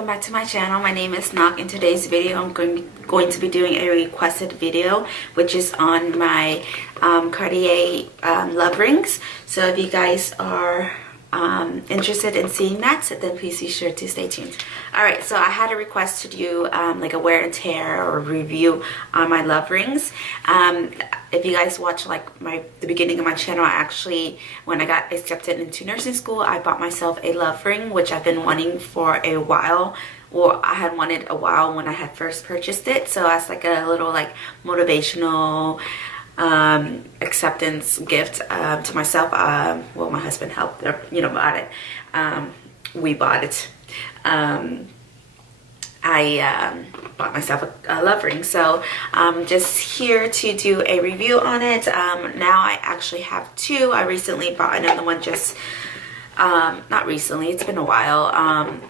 welcome back to my channel. My name is Ngoc. In today's video I'm going to be doing a requested video, which is on my Cartier love rings. So if you guys are interested in seeing that, then please be sure to stay tuned. Alright, so I had a request to do like a wear and tear or review on my love rings. If you guys watch like the beginning of my channel, I actually, when I got accepted into nursing school, I bought myself a love ring, which I've been wanting for a while. Well, I had wanted a while when I had first purchased it. So that's like a little like motivational acceptance gift to myself. Well, my husband helped, bought it. We bought it. I bought myself a love ring, so I'm just here to do a review on it. Now I actually have two. I recently bought another one, just not recently, it's been a while,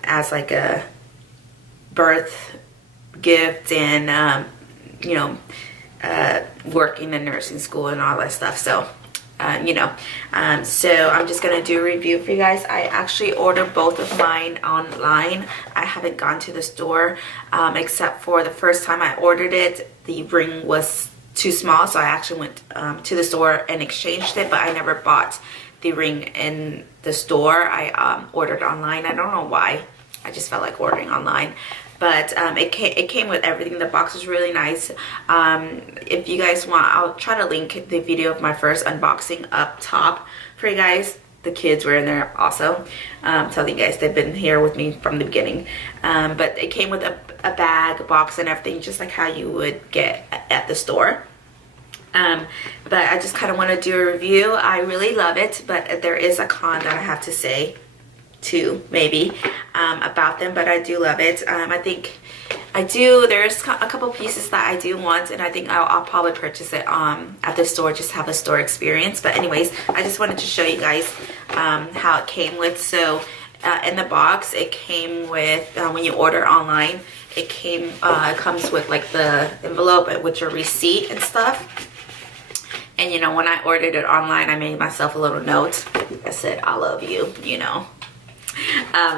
as like a birth gift and working in nursing school and all that stuff. So so I'm just gonna do a review for you guys. I actually ordered both of mine online. I haven't gone to the store, except for the first time I ordered it, the ring was too small, so I actually went to the store and exchanged it, but I never bought the ring in the store. I ordered online. I don't know why. I just felt like ordering online. But it came with everything. The box is really nice. If you guys want, I'll try to link the video of my first unboxing up top for you guys. The kids were in there also. Telling you guys they've been here with me from the beginning. But it came with a bag, box, and everything, just like how you would get at the store. But I just kind of want to do a review. I really love it, but there is a con that I have to say too, maybe, about them, but I do love it. I think I do, there's a couple pieces that I do want, and I think I'll probably purchase it at the store, just have a store experience. But anyways, I just wanted to show you guys how it came with. So in the box, it came with, when you order online, it comes with like the envelope with your receipt and stuff. And when I ordered it online, I made myself a little note. I said, I love you,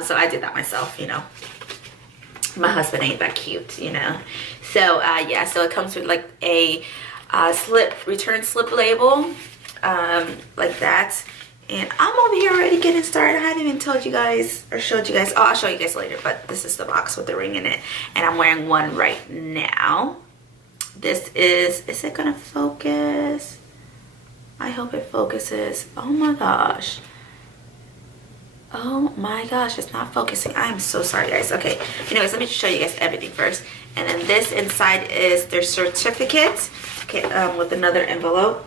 so I did that myself, my husband ain't that cute, so yeah, so it comes with like a return slip label, like that. And I'm over here already getting started. I hadn't even told you guys or showed you guys. Oh, I'll show you guys later, but this is the box with the ring in it, and I'm wearing one right now. This is it gonna focus? I hope it focuses. Oh my gosh. Oh my gosh, it's not focusing. I'm so sorry, guys. Okay, anyways, let me just show you guys everything first. And then this inside is their certificate, okay, with another envelope.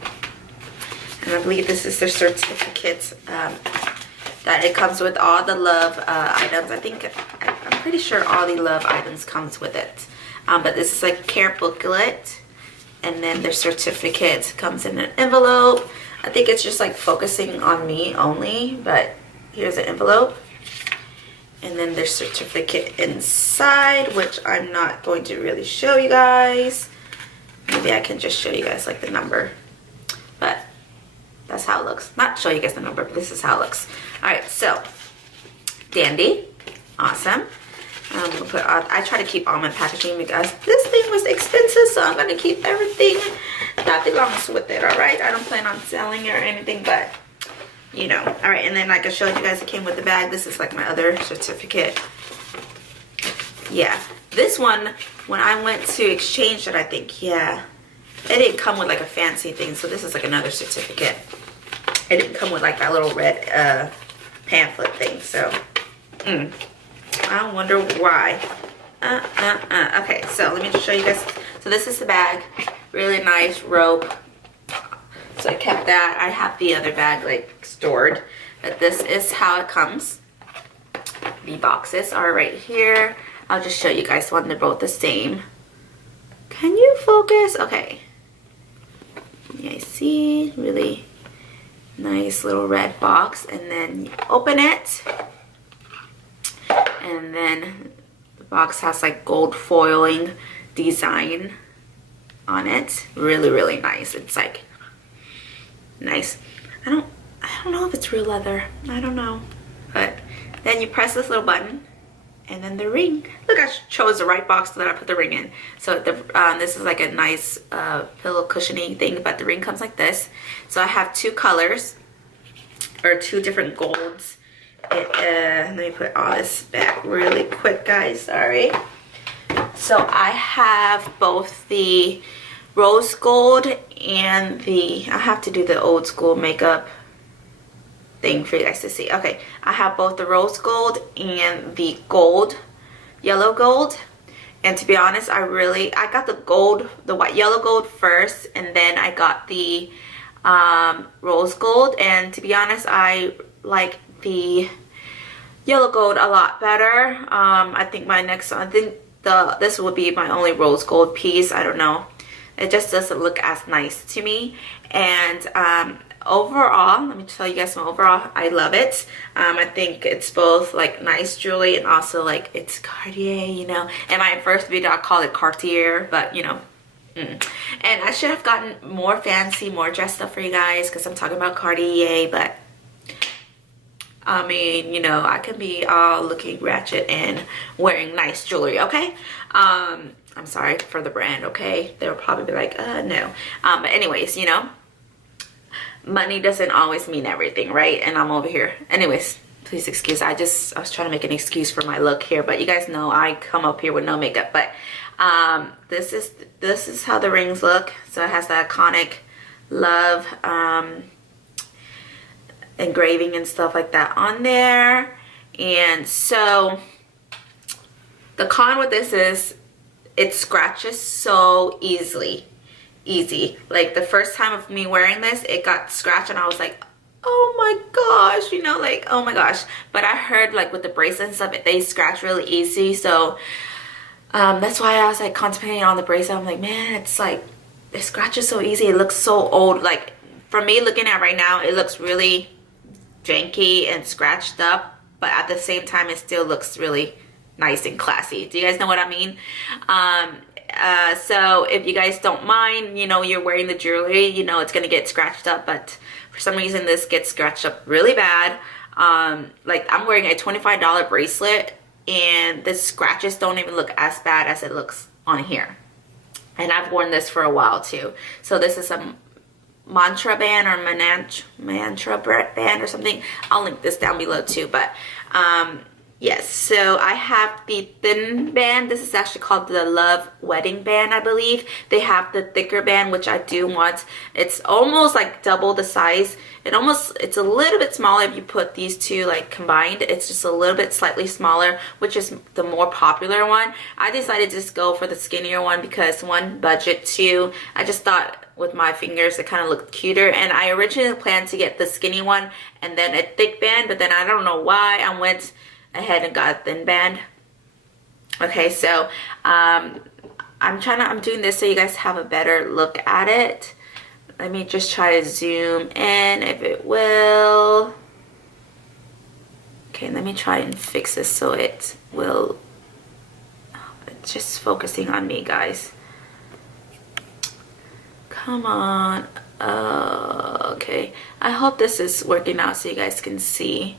And I believe this is their certificate, that it comes with all the love items. I'm pretty sure all the love items comes with it. But this is like care booklet, and then their certificate comes in an envelope. I think it's just like focusing on me only, but here's an envelope, and then there's certificate inside, which I'm not going to really show you guys. Maybe I can just show you guys like the number, but that's how it looks. Not show you guys the number, but this is how it looks. All right, so dandy, awesome. I'm gonna put I try to keep all my packaging because this thing was expensive, so I'm gonna keep everything that belongs with it. All right, I don't plan on selling it or anything, but all right. And then like I showed you guys, it came with the bag. This is like my other certificate. Yeah, this one, when I went to exchange it, I think, yeah, it didn't come with like a fancy thing. So this is like another certificate. It didn't come with like that little red pamphlet thing. So I wonder why. Okay, so let me just show you guys. So this is the bag. Really nice rope. So I kept that. I have the other bag like stored, but this is how it comes. The boxes are right here. I'll just show you guys one. They're both the same. Can you focus? Okay. Yeah, I see. Really nice little red box, and then you open it, and then the box has like gold foiling design on it. Really, really nice. It's like nice. I don't know if it's real leather. I don't know. But then you press this little button And then the ring. Look, I chose the right box that I put the ring in. So this is like a nice pillow cushiony thing, but the ring comes like this. So I have two colors, or two different golds. Let me put all this back really quick, guys. Sorry. So I have both the rose gold and I have to do the old school makeup thing for you guys to see. Okay, I have both the rose gold and the gold, yellow gold. And to be honest, I got the gold, the white yellow gold first, and then I got the rose gold. And to be honest, I like the yellow gold a lot better. I think this would be my only rose gold piece. I don't know, it just doesn't look as nice to me. And overall, let me tell you guys some overall, I love it. I think it's both like nice jewelry and also like it's Cartier, you know. In my first video I called it Cartier, but you know. And I should have gotten more fancy, more dressed up for you guys because I'm talking about Cartier, but I mean, you know, I can be all looking ratchet and wearing nice jewelry, okay? I'm sorry for the brand, okay? They'll probably be like, no. But anyways, you know, money doesn't always mean everything, right? And I'm over here. Anyways, please excuse. I was trying to make an excuse for my look here, but you guys know I come up here with no makeup. But this is how the rings look. So it has the iconic love engraving and stuff like that on there. And so the con with this is it scratches so easy. Like the first time of me wearing this, it got scratched and I was like, oh my gosh, you know, like, oh my gosh. But I heard like with the bracelet and stuff, they scratch really easy. So that's why I was like contemplating on the bracelet. I'm like, man, it's like it scratches so easy. It looks so old. Like for me looking at right now, it looks really janky and scratched up, but at the same time it still looks really nice and classy. Do you guys know what I mean? So if you guys don't mind, you know, you're wearing the jewelry, you know, it's gonna get scratched up, but for some reason this gets scratched up really bad. Like I'm wearing a $25 bracelet and the scratches don't even look as bad as it looks on here. And I've worn this for a while too. So this is a mantra band or mantra band or something. I'll link this down below too. But yes, so I have the thin band. This is actually called the Love Wedding Band, I believe. They have the thicker band, which I do want. It's almost like double the size. It's a little bit smaller if you put these two like combined. It's just a little bit slightly smaller, which is the more popular one. I decided to just go for the skinnier one because one, budget, two, I just thought with my fingers it kind of looked cuter. And I originally planned to get the skinny one and then a thick band, but then I don't know why I went ahead and got a thin band. Okay, so I'm doing this so you guys have a better look at it. Let me just try to zoom in if it will. Okay, let me try and fix this so it will. It's just focusing on me, guys. Come on. Okay, I hope this is working out so you guys can see.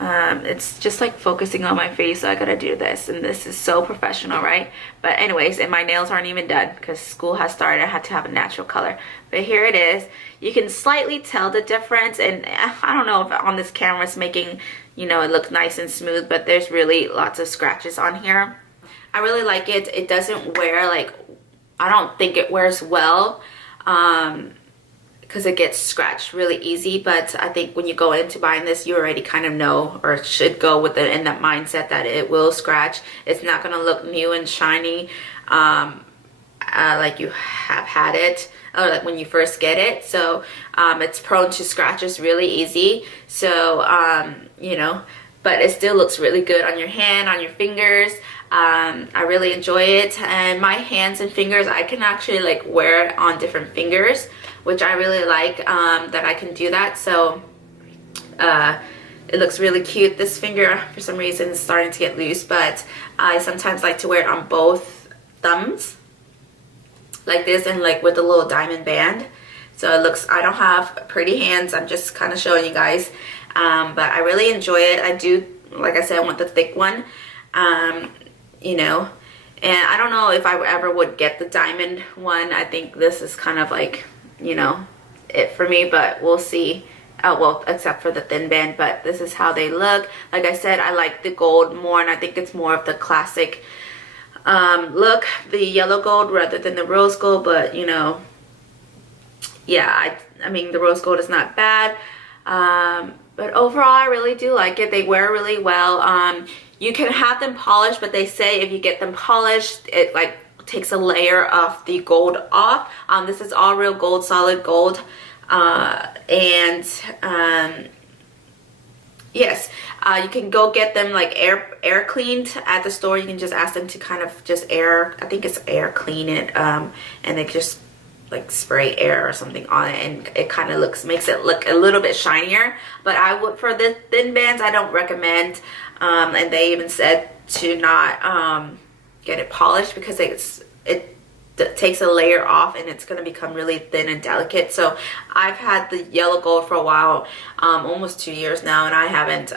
It's just like focusing on my face, so I gotta do this, and this is so professional, right? But anyways, and my nails aren't even done because school has started. I had to have a natural color, but here it is. You can slightly tell the difference, and I don't know if on this camera it's making, you know, it look nice and smooth, but there's really lots of scratches on here. I really like it. It doesn't wear, like, I don't think it wears well because it gets scratched really easy. But I think when you go into buying this, you already kind of know, or should go with it in that mindset that it will scratch. It's not gonna look new and shiny like you have had it, or like when you first get it. So it's prone to scratches really easy. So you know, but it still looks really good on your hand, on your fingers. I really enjoy it, and my hands and fingers, I can actually like wear it on different fingers, which I really like, that I can do that. So it looks really cute. This finger for some reason is starting to get loose, but I sometimes like to wear it on both thumbs like this, and like with a little diamond band. So it looks, I don't have pretty hands, I'm just kind of showing you guys, but I really enjoy it. I do, like I said, I want the thick one. you know, and I don't know if I ever would get the diamond one. I think this is kind of like, you know, it for me, but we'll see. Well, except for the thin band, but this is how they look. Like I said, I like the gold more, and I think it's more of the classic look, the yellow gold rather than the rose gold. But you know, yeah, I mean the rose gold is not bad, but overall I really do like it. They wear really well. You can have them polished, but they say if you get them polished, it like takes a layer of the gold off. This is all real gold, solid gold. Yes, you can go get them like air cleaned at the store. You can just ask them to kind of just I think it's air clean it, and they just like spray air or something on it, and it kind of makes it look a little bit shinier. But I would, for the thin bands, I don't recommend, and they even said to not get it polished because it takes a layer off and it's going to become really thin and delicate. So I've had the yellow gold for a while, almost 2 years now, and I haven't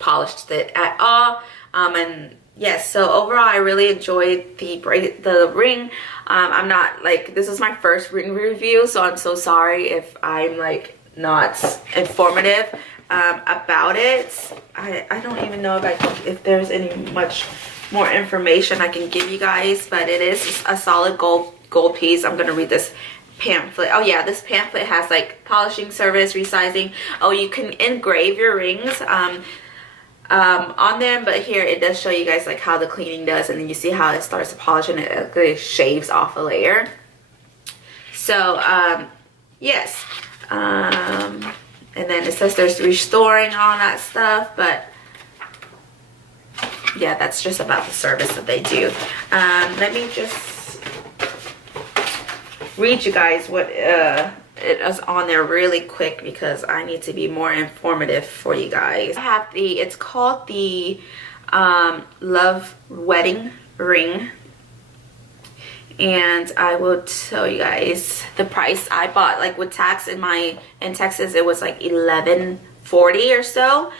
polished it at all. And yes, so overall I really enjoyed the ring. I'm not like, this is my first ring review, so I'm so sorry if I'm like not informative about it. I don't even know if there's any much more information I can give you guys, but it is a solid gold piece. I'm gonna read this pamphlet. Oh yeah, this pamphlet has like polishing service, resizing. Oh, you can engrave your rings on them, but here it does show you guys like how the cleaning does, and then you see how it starts to polish and it shaves off a layer. So yes, and then it says there's restoring all that stuff, but yeah, that's just about the service that they do. Let me just read you guys what it is on there really quick because I need to be more informative for you guys. I have it's called the Love Wedding Ring, and I will tell you guys the price. I bought like with tax in Texas it was like $11.40 or so.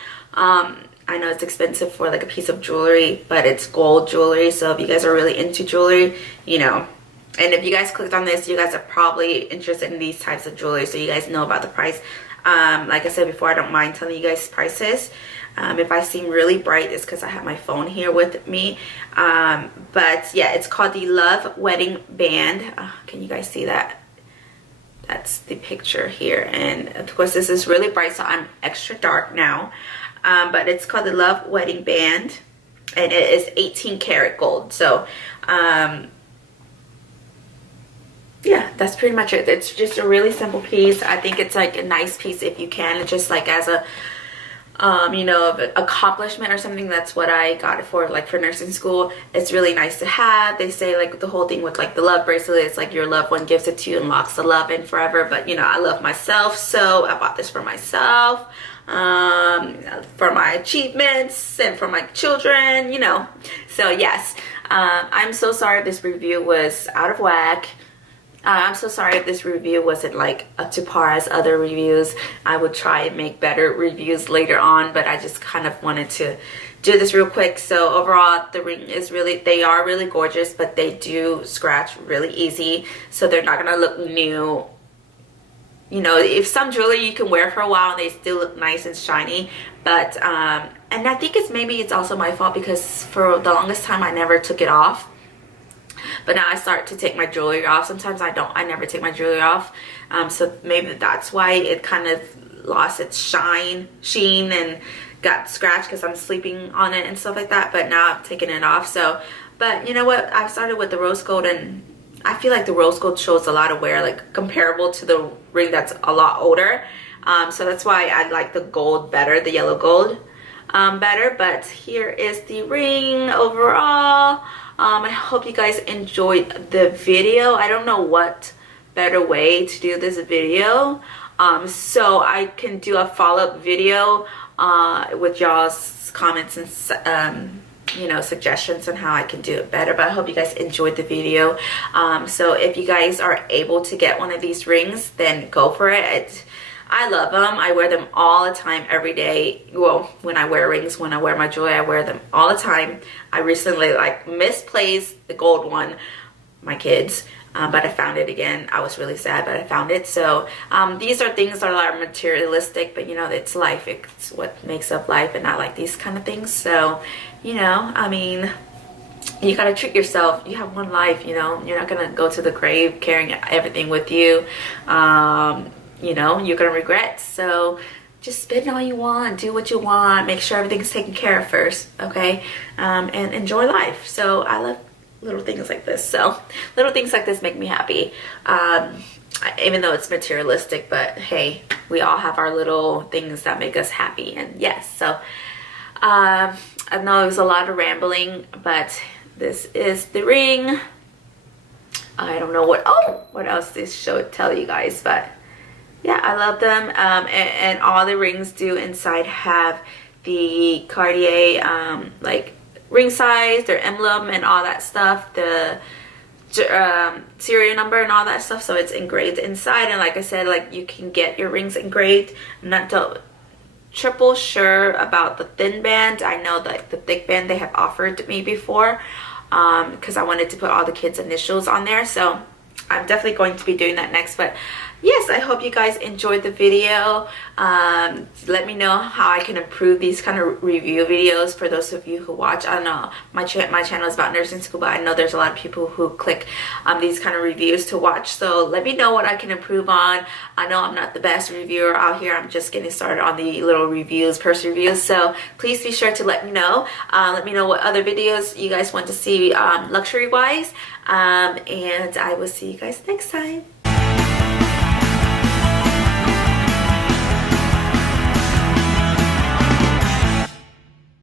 I know it's expensive for like a piece of jewelry, but it's gold jewelry, so if you guys are really into jewelry, you know, and if you guys clicked on this, you guys are probably interested in these types of jewelry, so you guys know about the price. Like I said before, I don't mind telling you guys prices. If I seem really bright, it's because I have my phone here with me. But yeah, it's called the Love Wedding Band. Can you guys see that? That's the picture here, and of course this is really bright, so I'm extra dark now. But it's called the Love Wedding Band, and it is 18 karat gold. So yeah, that's pretty much it. It's just a really simple piece. I think it's like a nice piece if you can. It's just like as a you know, accomplishment or something. That's what I got it for, like for nursing school. It's really nice to have. They say like the whole thing with like the love bracelet, it's like your loved one gives it to you and locks the love in forever. But you know, I love myself, so I bought this for myself, for my achievements and for my children, you know. So yes, I'm so sorry if this review was out of whack. I'm so sorry if this review wasn't like up to par as other reviews. I would try and make better reviews later on, but I just kind of wanted to do this real quick. So overall, the ring is they are really gorgeous, but they do scratch really easy, so they're not gonna look new. You know, if some jewelry you can wear for a while and they still look nice and shiny, but and I think it's also my fault because for the longest time I never took it off. But now I start to take my jewelry off. Sometimes I never take my jewelry off. So maybe that's why it kind of lost its sheen and got scratched because I'm sleeping on it and stuff like that. But now I'm taking it off. So, but you know what? I've started with the rose gold, and I feel like the rose gold shows a lot of wear, like comparable to the ring that's a lot older. So that's why I like the gold better, the yellow gold better. But here is the ring overall. I hope you guys enjoyed the video. I don't know what better way to do this video, so I can do a follow-up video with y'all's comments and you know, suggestions on how I can do it better. But I hope you guys enjoyed the video. So if you guys are able to get one of these rings, then go for it. I love them. I wear them all the time, every day. Well, when I wear rings, when I wear my jewelry, I wear them all the time. I recently like misplaced the gold one, my kids, but I found it again. I was really sad, but I found it. So these are things that are materialistic, but you know, it's life. It's what makes up life, and not like these kind of things. So, you know, I mean, you gotta treat yourself. You have one life, you know. You're not gonna go to the grave carrying everything with you. You know, you're gonna regret. So just spend all you want, do what you want, make sure everything's taken care of first, okay? And enjoy life. So I love little things like this. So little things like this make me happy. Even though it's materialistic, but hey, we all have our little things that make us happy. And yes, so I know it was a lot of rambling, but this is the ring. I don't know what else this should tell you guys, but yeah, I love them. And all the rings do inside have the Cartier like ring size, their emblem and all that stuff, the serial number and all that stuff. So it's engraved inside, and like I said, like you can get your rings engraved. I'm not triple sure about the thin band. I know that the thick band they have offered me before, because I wanted to put all the kids' initials on there. So I'm definitely going to be doing that next. But yes, I hope you guys enjoyed the video. Let me know how I can improve these kind of review videos for those of you who watch. I don't know, my channel is about nursing school, but I know there's a lot of people who click these kind of reviews to watch. So let me know what I can improve on. I know I'm not the best reviewer out here. I'm just getting started on the little reviews, person reviews. So please be sure to let me know. Let me know what other videos you guys want to see luxury wise. And I will see you guys next time.